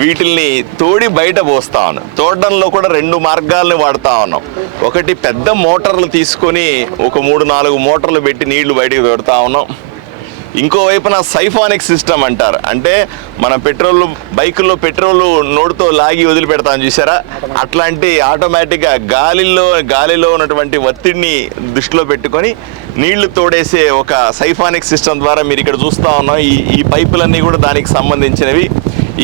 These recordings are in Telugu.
వీటిల్ని తోడి బయట పోస్తా ఉన్నాం. తోడడంలో కూడా 2 మార్గాలను వాడుతూ ఉన్నాం. ఒకటి పెద్ద మోటార్లు తీసుకొని ఒక 3-4 మోటార్లు పెట్టి నీళ్లు బయటకు తోడుతూ ఉన్నాం. ఇంకోవైపున సైఫానిక్ సిస్టమ్ అంటారు. అంటే మన బైకుల్లో పెట్రోల్ నోటుతో లాగి వదిలిపెడతాం చూసారా, అట్లాంటి ఆటోమేటిక్గా గాలిలో ఉన్నటువంటి ఒత్తిడిని దృష్టిలో పెట్టుకొని నీళ్లు తోడేసే ఒక సైఫానిక్ సిస్టమ్ ద్వారా మీరు ఇక్కడ చూస్తూ ఉన్నాం. ఈ పైపులన్నీ కూడా దానికి సంబంధించినవి.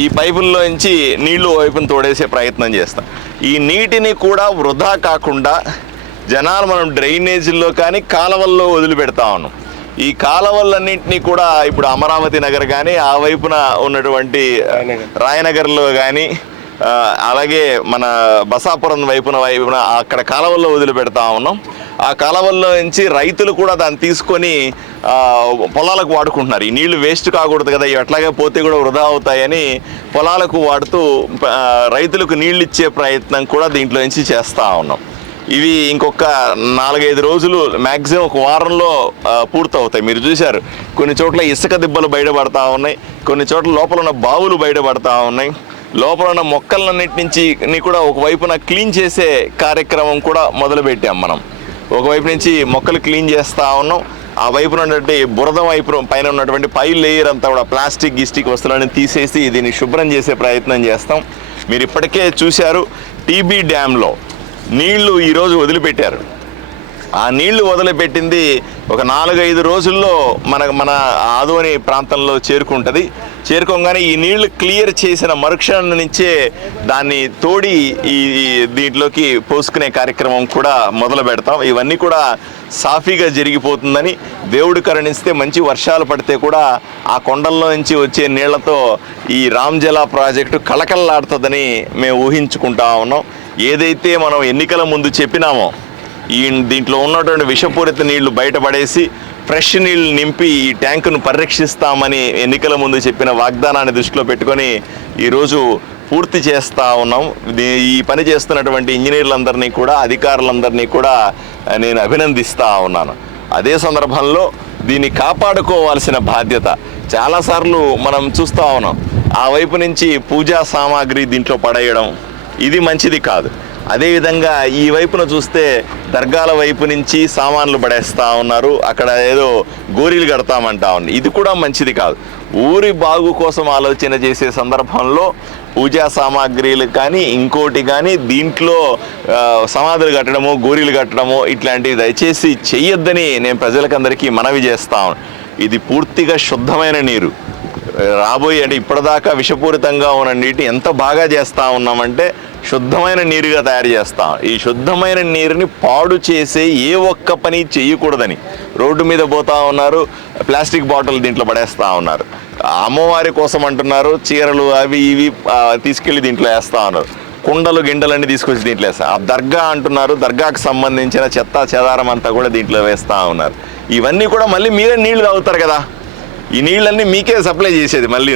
ఈ పైపుల్లో నుంచి నీళ్లు వైపును తోడేసే ప్రయత్నం చేస్తాం. ఈ నీటిని కూడా వృధా కాకుండా జనాలు మనం డ్రైనేజీల్లో కానీ కాలువల్లో వదిలిపెడతా ఉన్నాం. ఈ కాలువలన్నింటినీ కూడా ఇప్పుడు అమరావతి నగర్ కానీ ఆ వైపున ఉన్నటువంటి రాయనగర్లో కానీ అలాగే మన బసాపురం వైపున అక్కడ కాలువల్లో వదిలిపెడతా ఉన్నాం. ఆ కాలువల్లో నుంచి రైతులు కూడా దాన్ని తీసుకొని పొలాలకు వాడుకుంటున్నారు. ఈ నీళ్లు వేస్ట్ కాకూడదు కదా, ఎట్లాగే పోతే కూడా వృధా అవుతాయని పొలాలకు వాడుతూ రైతులకు నీళ్ళు ఇచ్చే ప్రయత్నం కూడా దీంట్లో నుంచి చేస్తూ ఉన్నాం. ఇవి ఇంకొక 4-5 రోజులు మ్యాక్సిమం ఒక వారంలో పూర్తవుతాయి. మీరు చూశారు కొన్ని చోట్ల ఇసుక దిబ్బలు బయటపడతా ఉన్నాయి, కొన్ని చోట్ల లోపల ఉన్న బావులు బయటపడతా ఉన్నాయి. లోపల ఉన్న మొక్కలన్నిటి నుంచి కూడా ఒకవైపున క్లీన్ చేసే కార్యక్రమం కూడా మొదలుపెట్టాం మనం. ఒకవైపు నుంచి మొక్కలు క్లీన్ చేస్తూ ఉన్నాం. ఆ వైపున ఉన్నటువంటి బురద వైపు పైన ఉన్నటువంటి పై లేయర్ అంతా కూడా ప్లాస్టిక్ వస్తువులను తీసేసి దీన్ని శుభ్రం చేసే ప్రయత్నం చేస్తాం. మీరు ఇప్పటికే చూశారు టీబీ డ్యాంలో నీళ్లు ఈరోజు వదిలిపెట్టారు. ఆ నీళ్లు వదిలిపెట్టింది ఒక 4-5 రోజుల్లో మన ఆదోని ప్రాంతంలో చేరుకోగానే ఈ నీళ్లు క్లియర్ చేసిన మరుక్షణం నుంచే దాన్ని తోడి ఈ దీంట్లోకి పోసుకునే కార్యక్రమం కూడా మొదలు పెడతాం. ఇవన్నీ కూడా సాఫీగా జరిగిపోతుందని, దేవుడు కరుణిస్తే మంచి వర్షాలు పడితే కూడా ఆ కొండల్లో నుంచి వచ్చే నీళ్లతో ఈ రామ్జలా ప్రాజెక్టు కళకళలాడుతుందని మేము ఊహించుకుంటా ఉన్నాం. ఏదైతే మనం ఎన్నికల ముందు చెప్పినామో దీంట్లో ఉన్నటువంటి విషపూరిత నీళ్లు బయటపడేసి ఫ్రెష్ నీళ్లు నింపి ఈ ట్యాంకును పరిరక్షిస్తామని ఎన్నికల ముందు చెప్పిన వాగ్దానాన్ని దృష్టిలో పెట్టుకొని ఈరోజు పూర్తి చేస్తూ ఉన్నాం. ఈ పని చేస్తున్నటువంటి ఇంజనీర్లందరినీ కూడా అధికారులందరినీ కూడా నేను అభినందిస్తూ ఉన్నాను. అదే సందర్భంలో దీన్ని కాపాడుకోవాల్సిన బాధ్యత చాలాసార్లు మనం చూస్తూ ఉన్నాం. ఆ వైపు నుంచి పూజా సామాగ్రి దీంట్లో పడేయడం ఇది మంచిది కాదు. అదేవిధంగా ఈ వైపున చూస్తే దర్గాల వైపు నుంచి సామాన్లు పడేస్తూ ఉన్నారు, అక్కడ ఏదో గోరీలు కడతామంటా ఉంది. ఇది కూడా మంచిది కాదు. ఊరి బాగు కోసం ఆలోచన చేసే సందర్భంలో పూజా సామాగ్రిలు కానీ ఇంకోటి కానీ దీంట్లో సమాధులు కట్టడము గోరీలు కట్టడము ఇట్లాంటివి దయచేసి చెయ్యొద్దని నేను ప్రజలకందరికీ మనవి చేస్తాను. ఇది పూర్తిగా శుద్ధమైన నీరు. రాబోయే అంటే ఇప్పటిదాకా విషపూరితంగా ఉన్న నీటిని ఎంత బాగా చేస్తూ ఉన్నామంటే శుద్ధమైన నీరుగా తయారు చేస్తాం. ఈ శుద్ధమైన నీరుని పాడు చేసే ఏ ఒక్క పని చేయకూడదని రోడ్డు మీద పోతూ ఉన్నారు. ప్లాస్టిక్ బాటిల్ దీంట్లో పడేస్తూ ఉన్నారు. అమ్మవారి కోసం అంటున్నారు, చీరలు అవి ఇవి తీసుకెళ్ళి దీంట్లో వేస్తూ ఉన్నారు. కుండలు గిండలన్నీ తీసుకొచ్చి దీంట్లో వేస్తారు. ఆ దర్గా అంటున్నారు, దర్గాకు సంబంధించిన చెత్త చెదారం అంతా కూడా దీంట్లో వేస్తూ ఉన్నారు. ఇవన్నీ కూడా మళ్ళీ మీరే నీళ్లు తాగుతారు కదా, ఈ నీళ్ళన్నీ మీకే సప్లై చేసేది. మళ్ళీ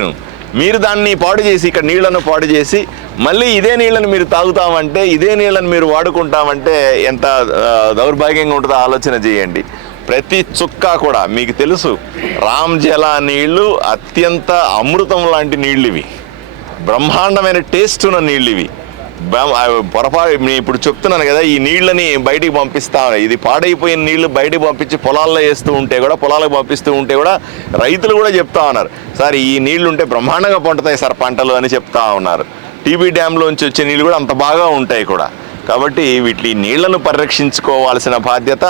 మీరు దాన్ని పాడు చేసి ఇక్కడ నీళ్లను పాడు చేసి మళ్ళీ ఇదే నీళ్ళని మీరు తాగుతామంటే, ఇదే నీళ్ళని మీరు వాడుకుంటామంటే ఎంత దౌర్భాగ్యంగా ఉంటుందో ఆలోచన చేయండి. ప్రతి చుక్క కూడా మీకు తెలుసు, రామ్జలా నీళ్లు అత్యంత అమృతం లాంటి నీళ్ళు ఇవి, బ్రహ్మాండమైన టేస్ట్ ఉన్న నీళ్ళు ఇవి. నేను ఇప్పుడు చెప్తున్నాను కదా, ఈ నీళ్ళని బయటికి పంపిస్తా, ఇది పాడైపోయిన నీళ్లు బయటికి పంపించి పొలాల్లో వేస్తూ ఉంటే కూడా, పొలాలకు పంపిస్తూ ఉంటే కూడా రైతులు కూడా చెప్తా ఉన్నారు, సార్ ఈ నీళ్లు ఉంటే బ్రహ్మాండంగా పండుతాయి సార్ పంటలు అని చెప్తా ఉన్నారు. టీబీ డ్యాంలోంచి వచ్చే నీళ్ళు కూడా అంత బాగా ఉంటాయి కూడా. కాబట్టి వీటి నీళ్లను పరిరక్షించుకోవాల్సిన బాధ్యత,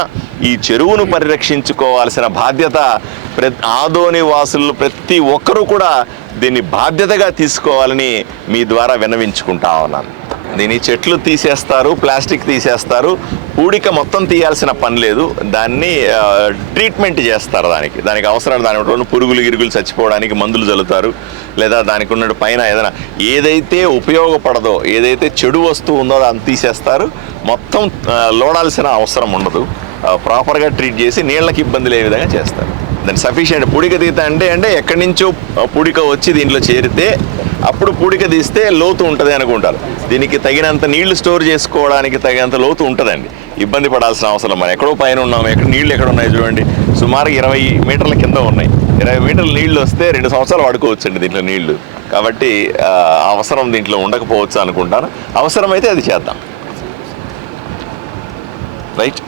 ఈ చెరువును పరిరక్షించుకోవాల్సిన బాధ్యత ఆదోని వాసులు ప్రతి ఒక్కరూ కూడా దీన్ని బాధ్యతగా తీసుకోవాలని మీ ద్వారా విన్నవించుకుంటా ఉన్నాను. దీని చెట్లు తీసేస్తారు, ప్లాస్టిక్ తీసేస్తారు, పూడిక మొత్తం తీయాల్సిన పని లేదు, దాన్ని ట్రీట్మెంట్ చేస్తారు. దానికి అవసరం దాని పురుగులు గిరుగులు చచ్చిపోవడానికి మందులు చల్లుతారు, లేదా దానికి ఉన్న పైన ఏదైతే ఉపయోగపడదో, ఏదైతే చెడు వస్తువు ఉందో దాన్ని తీసేస్తారు. మొత్తం లోడాల్సిన అవసరం ఉండదు, ప్రాపర్గా ట్రీట్ చేసి నీళ్ళకి ఇబ్బంది లేని విధంగా చేస్తారు. దాన్ని సఫిషియెంట్ పూడిక తీత అంటే ఎక్కడి నుంచో పూడిక వచ్చి దీంట్లో చేరితే అప్పుడు పూడిక తీస్తే లోతు ఉంటుంది అనుకుంటారు. దీనికి తగినంత నీళ్లు స్టోర్ చేసుకోవడానికి తగినంత లోతు ఉంటుందండి, ఇబ్బంది పడాల్సిన అవసరం. మనం ఎక్కడో పైన ఉన్నాము, నీళ్ళు ఎక్కడ ఉన్నాయి చూడండి, సుమారు 20 మీటర్ల కింద ఉన్నాయి. 20 మీటర్ల నీళ్లు వస్తే 2 సంవత్సరాలు వాడుకోవచ్చండి దీంట్లో నీళ్లు. కాబట్టి అవసరం దీంట్లో ఉండకపోవచ్చు అనుకుంటాను. అవసరమైతే అది చేద్దాం. రైట్.